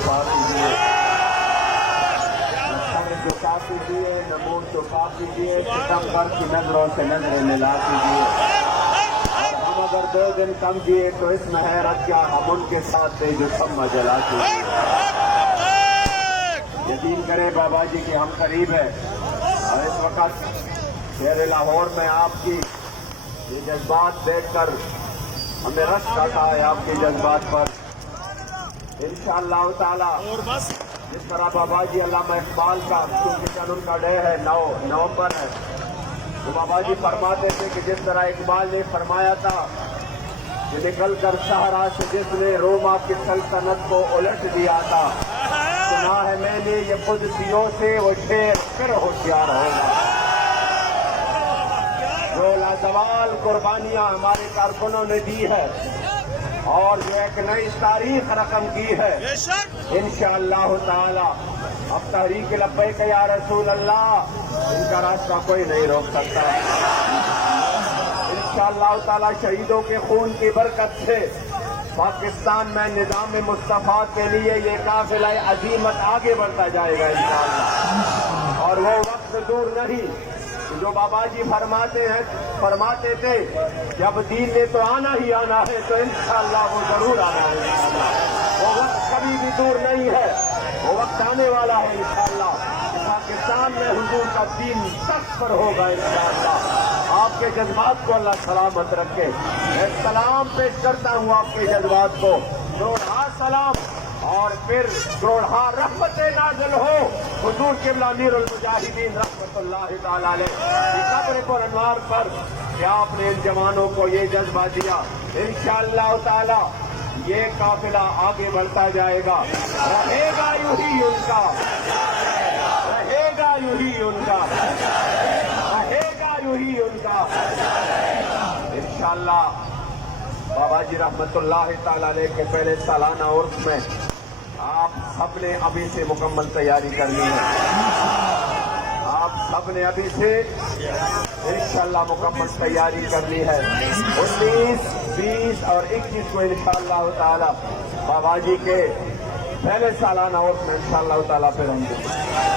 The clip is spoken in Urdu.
چھپا دیجیے، سر جھکا دیجیے، نمون چھپا دیجیے، ستمبر کی نظروں سے نظریں ملا دیجیے۔ اور ہم اگر 2 دن کم جیے تو اس میں حیرت کیا، ہم ان کے ساتھ تھے جو شمع جلا دیجیے۔ یقین کرے بابا جی کہ ہم قریب ہیں، اور اس وقت شہر لاہور میں آپ کی یہ جذبات دیکھ کر ہمیں رشک آتا ہے آپ کے جذبات پر۔ انشاءاللہ تعالی جس طرح بابا جی علامہ اقبال کا کیونکہ ان کا ڈے ہے 9 نومبر ہے، تو بابا جی فرماتے تھے کہ جس طرح اقبال نے فرمایا تھا کہ نکل کر صحرا سے جس نے روما کی سلطنت کو الٹ دیا تھا، سنا ہے میں نے یہ قدسیوں سے وہ شیر پھر ہوشیار ہوگا۔ جو لازوال قربانیاں ہمارے کارکنوں نے دی ہے اور جو ایک نئی تاریخ رقم کی ہے، انشاءاللہ تعالی اب تحریک لبیک یا رسول اللہ ان کا راستہ کوئی نہیں روک سکتا۔ انشاءاللہ تعالی شہیدوں کے خون کی برکت سے پاکستان میں نظام مصطفیٰ کے لیے یہ قافلہ عظیمت آگے بڑھتا جائے گا انشاءاللہ۔ اور وہ وقت دور نہیں جو بابا جی فرماتے تھے جب دین نے تو آنا ہی آنا ہے، تو انشاءاللہ وہ ضرور آنا ہے انشاءاللہ۔ وہ وقت کبھی بھی دور نہیں ہے، وہ وقت آنے والا ہے انشاءاللہ۔ پاکستان میں حضور کا دین سخت پر ہوگا انشاءاللہ۔ آپ کے جذبات کو اللہ سلامت رکھے۔ میں سلام پیش کرتا ہوں آپ کے جذبات کو، کروڑہا سلام اور پھر کروڑہا رحمت نازل ہو حضور قبلہ امیر المجاہدین رحمت اللہ تعالی علیہ کی قبر پر انوار پر کہ آپ نے ان جوانوں کو یہ جذبہ دیا۔ انشاءاللہ تعالی یہ قافلہ آگے بڑھتا جائے گا، رہے گا یوں ہی ان کا، رہے گا یوں ہی ان کا، رہے گا یوں ہی ان کا انشاءاللہ۔ بابا جی رحمت اللہ تعالی علیہ کے پہلے سالانہ عرس میں آپ سب نے ابھی سے مکمل تیاری کرنی ہے، آپ سب نے ابھی سے انشاءاللہ مکمل تیاری کرنی ہے۔ 19، 20 اور 21 کو انشاءاللہ تعالی بابا جی کے پہلے سالانہ عرس میں انشاءاللہ تعالی پھر ہوں گے۔